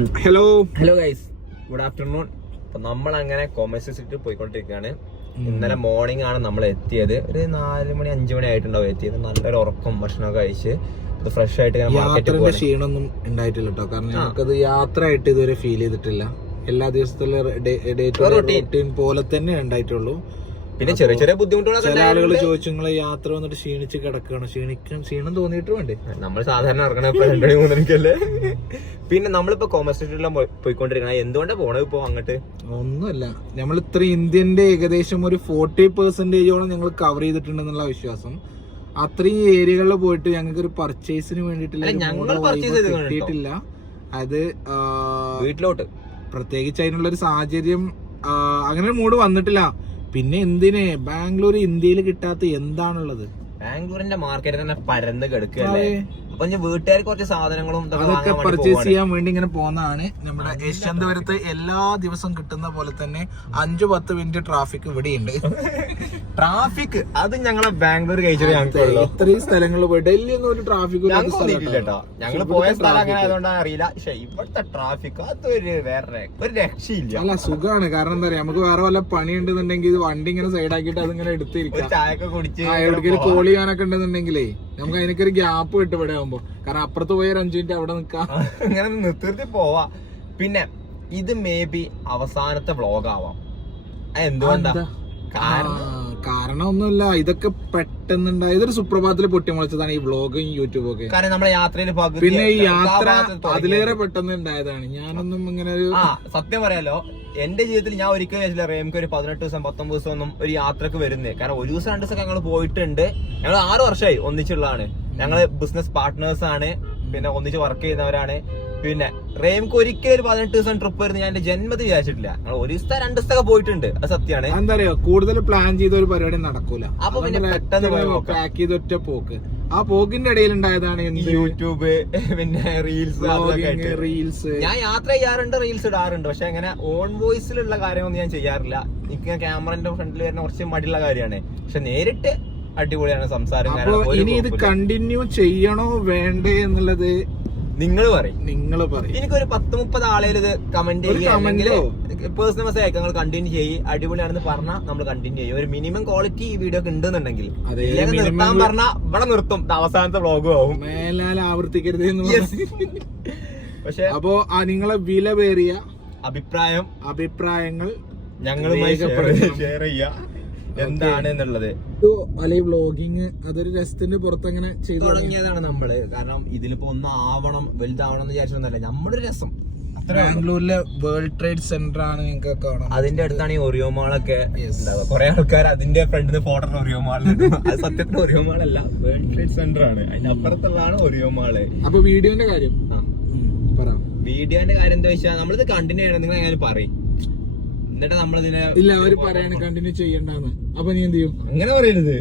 Hello guys, good afternoon. അപ്പൊ നമ്മൾ അങ്ങനെ കൊമേഴ്സ് സിറ്റി പോയിക്കൊണ്ടിരിക്കുകയാണ്. ഇന്നലെ മോർണിംഗ് ആണ് നമ്മൾ എത്തിയത്. ഒരു 4 മണി 5 മണി ആയിട്ടുണ്ടാവും എത്തിയത്. നല്ലൊരു ഉറക്കം ഭക്ഷണമൊക്കെ കഴിച്ച് ഫ്രഷ് ആയിട്ട് യാത്രയുടെ ക്ഷീണമൊന്നും ഉണ്ടായിട്ടില്ല കേട്ടോ. കാരണം നമുക്കത് യാത്ര ആയിട്ട് ഇതുവരെ ഫീൽ ചെയ്തിട്ടില്ല. എല്ലാ ദിവസത്തിലെ റൊട്ടീൻ പോലെ തന്നെ ഉണ്ടായിട്ടുള്ളൂ. പിന്നെ ചെറിയ ചെറിയ ബുദ്ധിമുട്ടുകളൊക്കെ ചില ആളുകൾ ചോദിച്ചു, നിങ്ങളെ യാത്ര വന്നിട്ട് ക്ഷീണിച്ച് കിടക്കുകയാണ്. ക്ഷീണം തോന്നിയിട്ട് വേണ്ടേ? നമ്മൾ സാധാരണ ഇറങ്ങണ 2 മണി 3 മണിക്കല്ലേ. പിന്നെ നമ്മളിപ്പോ കൊമേഴ്സ് സിറ്റിയിലും പോയിക്കൊണ്ടിരിക്കണം. എന്തുകൊണ്ടാ പോണത് ഇപ്പൊ അങ്ങോട്ട്? ഒന്നുമല്ല, നമ്മൾ ഇത്ര ഇന്ത്യന്റെ ഏകദേശം ഒരു 40% ഞങ്ങൾ കവർ ചെയ്തിട്ടുണ്ടെന്നുള്ള വിശ്വാസം. അത്രയും ഏരിയകളിൽ പോയിട്ട് ഞങ്ങൾക്ക് ഒരു പർച്ചേസിന് വേണ്ടിയിട്ടില്ല, കിട്ടിയിട്ടില്ല. അത് വീട്ടിലോട്ട് പ്രത്യേകിച്ച് അതിനുള്ള ഒരു സാഹചര്യം, അങ്ങനെ ഒരു മൂഡ് വന്നിട്ടില്ല. പിന്നെ എന്തിന് ബാംഗ്ലൂർ ഇന്ത്യയിൽ കിട്ടാത്ത എന്താണുള്ളത്? ബാംഗ്ലൂരിന്റെ മാർക്കറ്റ് തന്നെ പരന്ന് കിടക്കുകയല്ലേ. അപ്പൊ വീട്ടുകാർ കുറച്ച് സാധനങ്ങളും അതൊക്കെ പർച്ചേസ് ചെയ്യാൻ വേണ്ടി ഇങ്ങനെ പോകുന്നതാണ്. നമ്മുടെ യശ്വന്തപുരത്ത് എല്ലാ ദിവസവും കിട്ടുന്ന പോലെ തന്നെ 5-10 മിനിറ്റ് ട്രാഫിക് ഇവിടെയുണ്ട്. ട്രാഫിക് അത് ഞങ്ങളെ ബാംഗ്ലൂർ കഴിച്ചത്. ഇത്രയും സ്ഥലങ്ങളിൽ പോയി ഡൽഹി ഒന്നും ഒരു ട്രാഫിക് ഞങ്ങൾ പോയ സ്ഥലം അങ്ങനെ ആയതുകൊണ്ടാണ് അറിയില്ല. പക്ഷെ ഇവിടുത്തെ ട്രാഫിക് അതൊരു വേറെ ഒരു രക്ഷയില്ല. അല്ല, സുഖമാണ്. കാരണം എന്താ പറയാ, നമുക്ക് വേറെ വല്ല പണി ഉണ്ടെന്നുണ്ടെങ്കിൽ വണ്ടി ഇങ്ങനെ സൈഡാക്കിയിട്ട് അതിങ്ങനെ എടുത്തിരിക്കും. ചായയൊക്കെ കുടിച്ച് എവിടേക്കൊരു കോൾ ചെയ്യാനൊക്കെ ഉണ്ടെന്നുണ്ടെങ്കിലേ നമുക്ക് അതിനൊക്കെ ഗാപ്പ് കിട്ടും ഇവിടെ ആവുമ്പോ. കാരണം അപ്പുറത്ത് പോയ 5 മിനിറ്റ് അവിടെ നിക്കാം, അങ്ങനെ നിർത്തി പോവാ. പിന്നെ ഇത് മേ ബി അവസാനത്തെ വ്ളോഗ് ആവാം. എന്തുകൊണ്ടാ? കാരണം ഒന്നുമില്ല, ഇതൊക്കെ പെട്ടെന്നുണ്ടായി. ഇതൊരു സുപ്രഭാതത്തിൽ പൊട്ടിമുളച്ചതാണ് ഈ വ്ളോഗും യൂട്യൂബും ഒക്കെ. കാരണം നമ്മുടെ യാത്രയിൽ പിന്നെ ഈ യാത്ര അതിലേറെ പെട്ടെന്ന് ഉണ്ടായതാണ്. ഞാനൊന്നും ഇങ്ങനെ ഒരു സത്യം പറയാലോ, എന്റെ ജീവിതത്തിൽ ഞാൻ ഒരിക്കലും വെച്ചില്ല റേംക്ക് ഒരു 18 ദിവസം 19 ദിവസം ഒന്നും ഒരു യാത്രക്ക് വരുന്നേ. കാരണം 1 ദിവസം 2 ദിവസം ഞങ്ങൾ പോയിട്ടുണ്ട്. ഞങ്ങൾ 6 വർഷമായി ഒന്നിച്ചുള്ളതാണ്. ഞങ്ങള് ബിസിനസ് പാർട്ട്നേഴ്സ് ആണ്, പിന്നെ ഒന്നിച്ച് വർക്ക് ചെയ്യുന്നവരാണ്. പിന്നെ റേംക്ക് ഒരിക്കലും ഒരു 18 ദിവസം ട്രിപ്പ് വരുന്നത് ഞാൻ എന്റെ ജന്മത്തിൽ വിചാരിച്ചിട്ടില്ല. ഞങ്ങൾ 1 ദിവസത്തെ 2 ദിവസമൊക്കെ പോയിട്ടുണ്ട്, അത് സത്യമാണ്. എന്താ പറയാ, കൂടുതൽ പ്ലാൻ ചെയ്ത ഒരു പരിപാടി നടക്കൂല. അപ്പൊ പിന്നെ പെട്ടെന്ന് പാക്ക് ചെയ്ത് ഒറ്റ പോക്ക്. ആ പോക്കിന്റെ ഇടയിൽ ഉണ്ടായതാണ് യൂട്യൂബ്, പിന്നെ റീൽസ്. ഞാൻ യാത്ര ചെയ്യാറുണ്ട്, റീൽസ് ഇടാറുണ്ട്. പക്ഷെ അങ്ങനെ ഓൺ വോയിസിലുള്ള കാര്യമൊന്നും ഞാൻ ചെയ്യാറില്ല. എനിക്ക് ക്യാമറന്റെ ഫ്രണ്ടിൽ വരുന്ന കുറച്ച് മടിയുള്ള കാര്യമാണ്. പക്ഷെ നേരിട്ട് അടിപൊളിയാണ് സംസാരം. ഇനി ഇത് കണ്ടിന്യൂ ചെയ്യണോ വേണ്ടേ എന്നുള്ളത് നിങ്ങൾ പറയും. എനിക്കൊരു 10-30 ആളേൽ ഇത് കമന്റ് ചെയ്യുകയാണെങ്കിൽ പേഴ്സണൽ മെസ്സേജ് അയക്കാം, നിങ്ങൾ കണ്ടിന്യൂ ചെയ്യും, അടിപൊളിയാണെന്ന് പറഞ്ഞാൽ നമ്മൾ കണ്ടിന്യൂ ചെയ്യും. ഒരു മിനിമം ക്വാളിറ്റി ഈ വീഡിയോ ഉണ്ടെന്നുണ്ടെങ്കിൽ നിർത്താൻ പറഞ്ഞാൽ ഇവിടെ നിർത്തും, അവസാനത്തെ വ്ളോഗും ആവും. മേലാൽ ആവർത്തിക്കരുത്. പക്ഷെ അപ്പോ നിങ്ങളെ വിലവേറിയ അഭിപ്രായങ്ങൾ ഞങ്ങളുമായി ഷെയർ ചെയ്യാ എന്താണ് എന്നുള്ളത്. വ്ളോഗിങ് അതൊരു രസത്തിന്റെ പുറത്തങ്ങനെ ചെയ്തു തുടങ്ങിയതാണ് നമ്മള്. കാരണം ഇതിലിപ്പോ ഒന്ന് ആവണം, വലുതാവണം എന്ന് വിചാരിച്ചതല്ല, നമ്മുടെ ഒരു രസം. ബാംഗ്ലൂരിലെ വേൾഡ് ട്രേഡ് സെന്റർ ആണ് നിങ്ങൾക്ക് കാണാം. അതിന്റെ അടുത്താണ് ഈ ഒറിയോ മാളൊക്കെ ഉണ്ടാവുക. കുറെ ആൾക്കാർ അതിന്റെ ഫ്രണ്ടിൽ നിന്ന് ഫോട്ടോ ഒറിയോ മാൾ, അത് സത്യത്തിൽ ഒറിയോ മാളല്ല, വേൾഡ് ട്രേഡ് സെന്റർ ആണ്. അതിന്റെ അപ്പുറത്തുള്ളതാണ് ഒറിയോ മാള്. അപ്പൊ വീഡിയോന്റെ കാര്യം എന്താ വെച്ചാൽ നമ്മളിത് കണ്ടിന്യൂ ചെയ്യണം. നിങ്ങൾ എങ്ങനെ പറയും? എന്നിട്ട് നമ്മളിതിനെ ഇല്ല, അവര് പറയാണ് കണ്ടിന്യൂ ചെയ്യണ്ടെന്ന്. അപ്പൊ നീ എന്ത് ചെയ്യും? അങ്ങനെ പറയരുത്.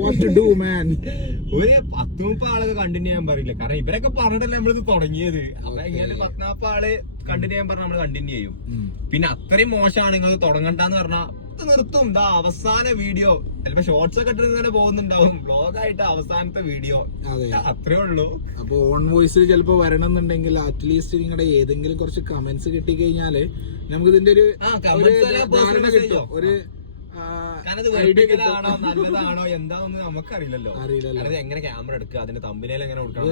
ഒരു 10-30 ആളൊക്കെ കണ്ടിന്യൂ ചെയ്യാൻ പറയില്ല. കാരണം ഇവരൊക്കെ പറഞ്ഞിട്ടല്ലേ നമ്മളിത് തുടങ്ങിയത്. അപ്പൊ ഇങ്ങനെ 10-40 ആള് കണ്ടിന്യൂ ചെയ്യാൻ പറഞ്ഞാൽ നമ്മൾ കണ്ടിന്യൂ ചെയ്യും. പിന്നെ അത്രയും മോശമാണ് നിങ്ങൾ തുടങ്ങണ്ടെന്ന് പറഞ്ഞാൽ നിർത്തും. എന്താ അവസാന വീഡിയോ ചിലപ്പോ ഷോർട്സ് ഒക്കെ ഇട്ടിങ്ങനെ പോകുന്നുണ്ടാവും, വ്ളോഗായിട്ട് അവസാനത്തെ വീഡിയോ, അത്രേ ഉള്ളൂ. അപ്പൊ ഓൺ വോയിസിൽ ചിലപ്പോ വരണം എന്നുണ്ടെങ്കിൽ അറ്റ്ലീസ്റ്റ് നിങ്ങളുടെ ഏതെങ്കിലും കുറച്ച് കമന്റ്സ് കിട്ടിക്കഴിഞ്ഞാല് നമുക്ക് ഇതിന്റെ ഒരു ധാരണ കിട്ടും. ഒരു നല്ലതാണോ എന്താണെന്ന് നമുക്കറിയില്ലല്ലോ. എങ്ങനെ ക്യാമറ എടുക്കുക, അതിന്റെ തമ്പിനേൽ എങ്ങനെ കൊടുക്കണം,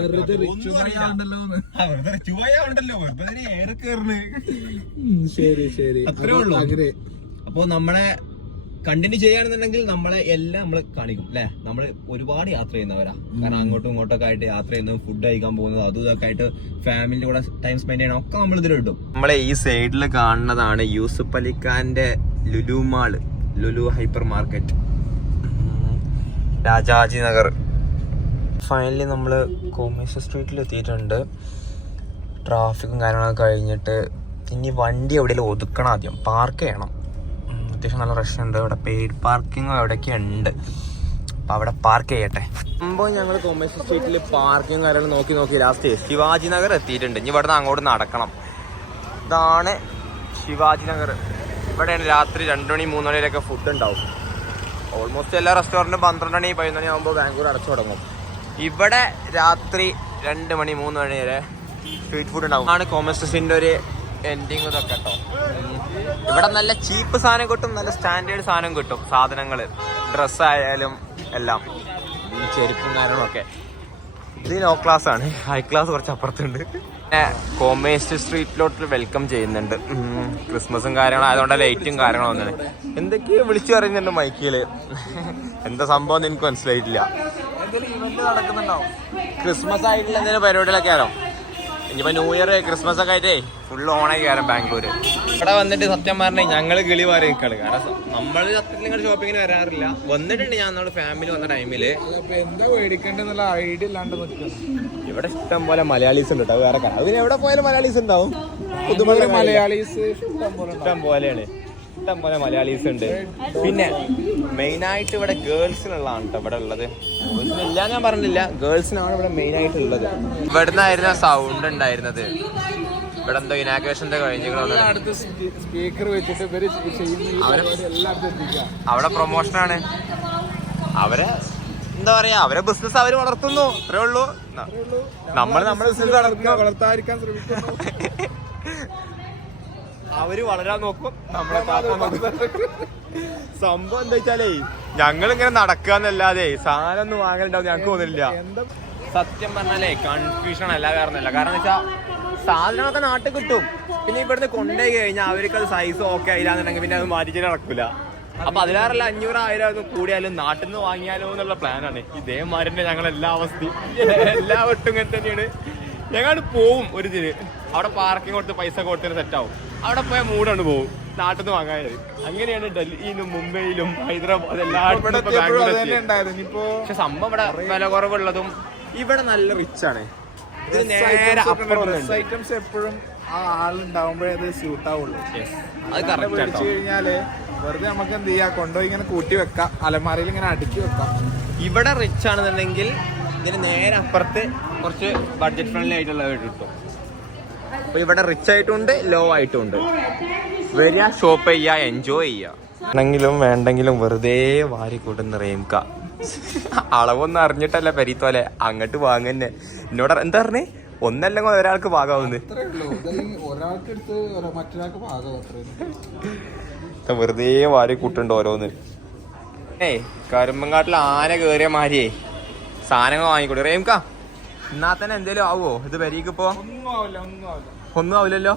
അത്രേ ഉള്ളൂ. അപ്പൊ നമ്മളെ കണ്ടിന്യൂ ചെയ്യുകയാണെന്നുണ്ടെങ്കിൽ നമ്മളെ എല്ലാം നമ്മൾ കാണിക്കും അല്ലെ. നമ്മൾ ഒരുപാട് യാത്ര ചെയ്യുന്നവരാ. കാരണം അങ്ങോട്ടും ഇങ്ങോട്ടൊക്കെ ആയിട്ട് യാത്ര ചെയ്യുന്നത്, ഫുഡ് കഴിക്കാൻ പോകുന്നത്, അതും ഇതൊക്കെ ആയിട്ട് ഫാമിലിന്റെ കൂടെ ടൈം സ്പെൻഡ് ചെയ്യണം ഒക്കെ നമ്മൾ ഇതിൽ ഇടും. നമ്മളെ ഈ സൈഡിൽ കാണുന്നതാണ് യൂസുഫ് അലി ഖാന്റെ Lulu mall, Lulu hyper market, Rajaji Nagar. Finally നമ്മൾ കൊമേഴ്സ് സ്ട്രീറ്റിൽ എത്തിയിട്ടുണ്ട്. ട്രാഫിക്കും കാര്യങ്ങളൊക്കെ കഴിഞ്ഞിട്ട് ഇനി വണ്ടി എവിടെയെങ്കിലും ഒതുക്കണം, ആദ്യം പാർക്ക് ചെയ്യണം. അത്യാവശ്യം നല്ല റഷ് ഉണ്ട് ഇവിടെ, പെയ്ഡ് പാർക്കിംഗ് എവിടെയൊക്കെ ഉണ്ട്. അപ്പം അവിടെ പാർക്ക് ചെയ്യട്ടെ. സംഭവം ഞങ്ങൾ കൊമേഴ്സ് സ്ട്രീറ്റിൽ പാർക്കിംഗ് കാര്യങ്ങൾ നോക്കി ലാസ്റ്റ് ശിവാജി നഗർ എത്തിയിട്ടുണ്ട്. ഇനി ഇവിടെ നിന്ന് അങ്ങോട്ട് നടക്കണം. ഇതാണ് ശിവാജി നഗർ. ഇവിടെയാണ് രാത്രി 2 മണി 3 മണിയിലൊക്കെ ഫുഡ് ഉണ്ടാവും. ഓൾമോസ്റ്റ് എല്ലാ റെസ്റ്റോറൻറ്റും 12 മണി 11 മണി ആകുമ്പോൾ ബാംഗ്ലൂർ അടച്ചു തുടങ്ങും. ഇവിടെ രാത്രി 2 മണി 3 മണി വരെ സ്ട്രീറ്റ് ഫുഡ് ഉണ്ടാവും. ആണ് കൊമേഴ്സ് സ്ട്രീറ്റിൻ്റെ ഒരു എൻഡിങ് ഇതൊക്കെ കേട്ടോ. ഇവിടെ നല്ല ചീപ്പ് സാധനം കിട്ടും, നല്ല സ്റ്റാൻഡേർഡ് സാധനം കിട്ടും. സാധനങ്ങൾ ഡ്രസ്സായാലും എല്ലാം, ഈ ചെരുപ്പും കാര്യങ്ങളൊക്കെ. ഇത് ലോ ക്ലാസ് ആണ്, ഹൈ ക്ലാസ് കുറച്ച് അപ്പുറത്തുണ്ട്. പിന്നെ കോമേഴ്സ് സ്ട്രീറ്റിലോട്ട് വെൽക്കം ചെയ്യുന്നുണ്ട്. ക്രിസ്മസും കാര്യങ്ങളും ആയതുകൊണ്ട് ലൈറ്റും കാര്യങ്ങളും വന്നത്. എന്തൊക്കെയോ വിളിച്ചു പറയുന്നുണ്ട് മൈക്കില്. എന്താ സംഭവം എന്ന് എനിക്ക് മനസ്സിലായിട്ടില്ല. ക്രിസ്മസ് ആയിട്ടുള്ള എന്തെങ്കിലും പരിപാടികളൊക്കെ ആണോ? ഇനിയിപ്പോ ന്യൂ ഇയർ ക്രിസ്മസ് ഒക്കെ ആയിട്ടേ ഫുള്ള് ഓണായി കയറാം ബാംഗ്ലൂര്. ഇവിടെ വന്നിട്ട് സത്യം പറഞ്ഞാൽ ഞങ്ങള് കിളി മാറി നിൽക്കാണ്. കാരണം നമ്മള് സത്യത്തിൽ നിങ്ങൾ ഷോപ്പിങ്ങിന് വരാറില്ല. വന്നിട്ടുണ്ട് ഞാൻ നമ്മുടെ ഫാമിലി വന്ന ടൈമില്. എന്താ മേടിക്കേണ്ടെന്നുള്ള ഐഡിയ ഇല്ലാണ്ട് ഇവിടെ ഇഷ്ടം പോലെ മലയാളീസ് ഉണ്ട് കേട്ടോ. വേറെ കാണാം. അതിന് എവിടെ പോയാലും മലയാളീസ് ഉണ്ടാവും. പുതുമല മലയാളീസ് ഇഷ്ടം പോലെയാണ്. ഇഷ്ടം പോലെ മലയാളീസ് ഉണ്ട്. പിന്നെ മെയിനായിട്ട് ഇവിടെ ഗേൾസിനുള്ളതാണ് കേട്ടോ ഇവിടെ ഉള്ളത്. ഗേൾസിനില്ല ഞാൻ പറഞ്ഞില്ല, ഗേൾസിനാണ് ഇവിടെ മെയിൻ ആയിട്ട് ഉള്ളത്. ഇവിടുന്നായിരുന്നു സൗണ്ട് ഉണ്ടായിരുന്നത്. ഇവിടെ എന്തോ ഇനാഗ്രേഷന്റെ കഴിഞ്ഞ സ്പീക്കർ വെച്ചിട്ട് അവിടെ പ്രൊമോഷനാണ്. അവരെ എന്താ പറയാ, അവരെ ബിസിനസ് അവര് വളർത്തുന്നു, അത്രേ ഉള്ളൂ. നമ്മൾ നമ്മുടെ ബിസിനസ് വളർത്താതിരിക്കാൻ ശ്രമിക്കുന്നു. അവര് വളരാൻ നോക്കും, നമ്മളെ സംഭവം എന്താ വെച്ചാലേ ഞങ്ങളിങ്ങനെ നടക്കാന്നല്ലാതെ സാധനം ഒന്നും വാങ്ങലുണ്ടാവും ഞങ്ങൾക്ക് തോന്നില്ല. സത്യം പറഞ്ഞാലേ കൺഫ്യൂഷൻ അല്ല, കാരണമല്ല. കാരണം വെച്ചാ സാധനമൊക്കെ നാട്ടിൽ കിട്ടും. പിന്നെ ഇവിടുന്ന് കൊണ്ടുപോയി കഴിഞ്ഞാൽ അവർക്ക് അത് സൈസ് ഓക്കെ ആയില്ലാന്നുണ്ടെങ്കിൽ പിന്നെ അത് മാറ്റിച്ചിട്ട് നടക്കൂല. അപ്പൊ അതിലാറല്ല 500,000 കൂടിയാലും നാട്ടിൽ നിന്ന് വാങ്ങിയാലോ എന്നുള്ള പ്ലാനാണ്. ഇതേമാതിരി ഞങ്ങൾ എല്ലാ അവസ്ഥയും എല്ലാ വട്ടും ഇങ്ങനെ തന്നെയാണ്. ഞങ്ങൾ പോവും ഒരു ഇതിന്, അവിടെ പാർക്കിംഗ് കൊടുത്ത് പൈസ കൊടുത്തിന് സെറ്റാവും. അവിടെ പോയ മൂടാണ് പോവും നാട്ടിൽ നിന്ന് വാങ്ങാൻ. അങ്ങനെയാണ് ഡൽഹിയിലും മുംബൈയിലും ഹൈദരാബാദ് എല്ലായിടത്തും. പക്ഷെ സംഭവം ഇവിടെ വില കുറവുള്ളതും ഇവിടെ നല്ല റിച്ച് ആണ്. ഇത് നേരെ അപ്പുറം ഐറ്റംസ് എപ്പോഴും ആ ആളുണ്ടാവുമ്പോഴേ അത് സ്യൂട്ട് ആവുള്ളൂ. അത് കറക്റ്റ് മേടിച്ചു കഴിഞ്ഞാല് വെറുതെ നമുക്ക് എന്ത് ചെയ്യാം, കൊണ്ടുപോയി ഇങ്ങനെ കൂട്ടി വെക്കാം, അലമാരയിൽ ഇങ്ങനെ അടുക്കി വെക്കാം. ഇവിടെ റിച്ച് ആണെന്നുണ്ടെങ്കിൽ ഇതിന് നേരെ അപ്പുറത്ത് കുറച്ച് ബഡ്ജറ്റ് ഫ്രണ്ട്ലി ആയിട്ടുള്ളത് കിട്ടും. അപ്പൊ ഇവിടെ റിച്ച് ആയിട്ടുണ്ട്, ലോ ആയിട്ടുണ്ട്. വരിക, ഷോപ്പ് ചെയ്യുക, എൻജോയ് ചെയ്യുക. ആണെങ്കിലും വേണ്ടെങ്കിലും വെറുതെ വാരി കൂട്ടുന്ന റേംക. അളവൊന്നും അറിഞ്ഞിട്ടല്ല പെരീത്തോലെ അങ്ങോട്ട് വാങ്ങന്നെ. എന്നോട് എന്താ പറഞ്ഞേ, ഒന്നല്ലെങ്കിൽ ഒരാൾക്ക് പാകാവുന്നത്. വെറുതെ വാരി കൂട്ടുണ്ട് ഓരോന്ന്. കരുമ്പങ്കാട്ടിൽ ആന കേറിയ മാരിയേ സാധനങ്ങൾ വാങ്ങിക്കൂടെ റേംക. എന്നാ തന്നെ എന്തേലും ആവോ ഇത് പെരീക്കിപ്പോ? ഒന്നും ആവില്ലല്ലോ.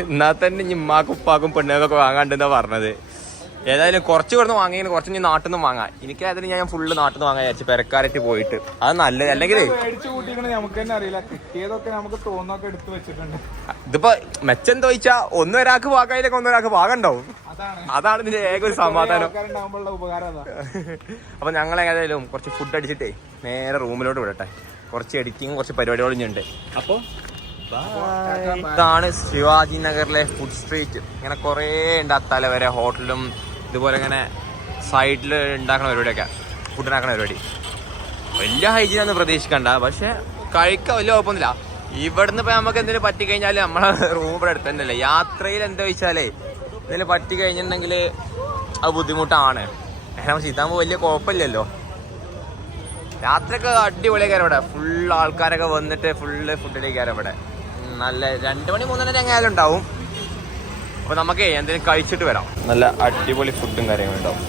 എന്നാ തന്നെ ഇമ്മാക്കും ഉപ്പാക്കും പെണ്ണുകൾക്കൊക്കെ വാങ്ങാണ്ടെന്നാ പറഞ്ഞത്. ഏതായാലും കുറച്ച് കിടന്ന് വാങ്ങിയെങ്കിൽ കുറച്ച് ഇനി നാട്ടിൽ നിന്ന് വാങ്ങാം. എനിക്കതിന് ഞാൻ ഫുള്ള് നാട്ടിൽ നിന്ന് വാങ്ങാൻ വിചാരിച്ചു, പെരക്കാരായിട്ട് പോയിട്ട്. അത് നല്ലത്. അല്ലെങ്കിൽ ഇതിപ്പോ മെച്ചെന്താ ചോദിച്ചാ ഒന്നൊരാൾക്ക് പാകായില്ലെങ്കിൽ ഒന്നൊരാൾക്ക് പാകണ്ടാവും. അതാണ് ഇതിന്റെ ഏക ഒരു സമാധാനം. അപ്പൊ ഞങ്ങൾ ഏതായാലും കുറച്ച് ഫുഡ് അടിച്ചിട്ടേ നേരെ റൂമിലോട്ട് വിടട്ടെ. കുറച്ച് എഡിറ്റിങ് കുറച്ച് പരിപാടികളും ഉണ്ട്. അപ്പൊ ഇതാണ് ശിവാജി നഗറിലെ ഫുഡ് സ്ട്രീറ്റ്. ഇങ്ങനെ കുറേ ഉണ്ട്, അത്താല വരെ ഹോട്ടലും ഇതുപോലെ ഇങ്ങനെ സൈഡിൽ ഉണ്ടാക്കുന്ന പരിപാടിയൊക്കെ, ഫുഡ് ഉണ്ടാക്കുന്ന പരിപാടി. വലിയ ഹൈജീനൊന്നും പ്രതീക്ഷിക്കണ്ട, പക്ഷെ കഴിക്കാൻ വലിയ കുഴപ്പമൊന്നുമില്ല. ഇവിടുന്ന് ഇപ്പൊ നമുക്ക് എന്തെങ്കിലും പറ്റിക്കഴിഞ്ഞാല് നമ്മളെ റൂം ഇവിടെ അടുത്ത് തന്നെയല്ലേ. യാത്രയിൽ എന്താ വെച്ചാലേ എന്തെങ്കിലും പറ്റി കഴിഞ്ഞിട്ടുണ്ടെങ്കിൽ അത് ബുദ്ധിമുട്ടാണ്. പക്ഷെ ഇതാകുമ്പോൾ വലിയ കുഴപ്പമില്ലല്ലോ. രാത്രിയൊക്കെ അടിപൊളിയൊക്കെ ഇവിടെ ഫുൾ ആൾക്കാരൊക്കെ വന്നിട്ട് ഫുള്ള് ഫുഡിലേക്ക് ഇവിടെ നല്ല 2 മണി 3 മണി എങ്ങനെയാലും ഉണ്ടാവും. അപ്പൊ നമുക്ക് എന്തെങ്കിലും കഴിച്ചിട്ട് വരാം. നല്ല അടിപൊളി ഫുഡും കാര്യങ്ങളും ഉണ്ടാവും.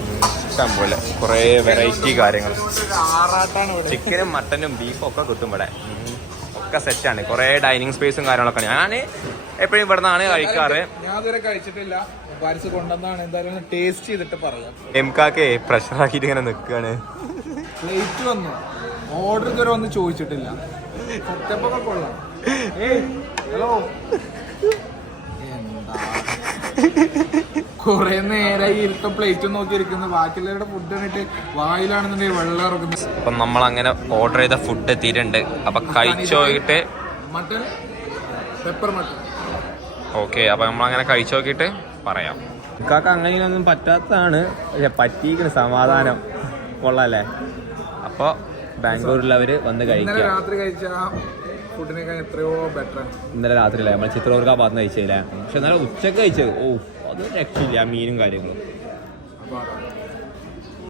ഇഷ്ടം പോലെ കുറെ വെറൈറ്റി കാര്യങ്ങൾ. ചിക്കനും മട്ടനും ബീഫും ഒക്കെ കിട്ടും ഇവിടെ. ഒക്കെ സെറ്റാണ്. കുറെ ഡൈനിങ് സ്പേസും കാര്യങ്ങളൊക്കെ. ഞാൻ എപ്പോഴും ഇവിടെ നിന്നാണ് കഴിക്കാറ്. ഞാൻ ഇതുവരെ കഴിച്ചിട്ടില്ല, എന്തായാലും ടേസ്റ്റ് ചെയ്തിട്ട് പറയാം. എംകാക്കെ പ്രഷർ ആക്കിയിട്ട് ഇങ്ങനെ നിൽക്കുകയാണ്. പ്ലേറ്റ് വന്നു, ഓർഡർ ഇതുവരെ വന്ന് ചോദിച്ചിട്ടില്ല. സത്യപ്പൊക്കെ കൊള്ളാം. ഹലോ, എന്താ കൊറേ നേരമായി ഇരുത്ത പ്ലേറ്റ് നോക്കിയിരിക്കുന്നു. ബാക്കിയുള്ളവരുടെ ഫുഡ് കണ്ടിട്ട് വായിലാണെന്നുണ്ടെങ്കിൽ വെള്ളം ഇറക്കുന്നത്. അപ്പൊ നമ്മളങ്ങനെ ഓർഡർ ചെയ്ത ഫുഡ് എത്തിയിട്ടുണ്ട്. അപ്പൊ കഴിച്ചു നോക്കിയിട്ട് മട്ടൺ പെപ്പർ മട്ടൺ. ഓക്കെ, അപ്പൊ നമ്മളങ്ങനെ കഴിച്ചു നോക്കിയിട്ട് പറയാം. ഇക്കാക്ക് അങ്ങനെയൊന്നും പറ്റാത്തതാണ്, പറ്റിയിരിക്കുന്ന സമാധാനം കൊള്ളാല്ലേ. അപ്പൊ ബാംഗ്ലൂരിലവര് വന്ന് കഴിക്കുക. രാത്രി കഴിച്ച ഫുഡിനേക്കാൾ എത്രയോ ബെറ്റർ ആണ്. ഇന്നലെ രാത്രിയിലെ നമ്മൾ ചിത്രദുർഗ ഭാഗത്ത് കഴിച്ചില്ല. പക്ഷെ എന്നാലും ഉച്ചക്ക് കഴിച്ചത് അത് രക്ഷയില്ല, മീനും കാര്യങ്ങളും.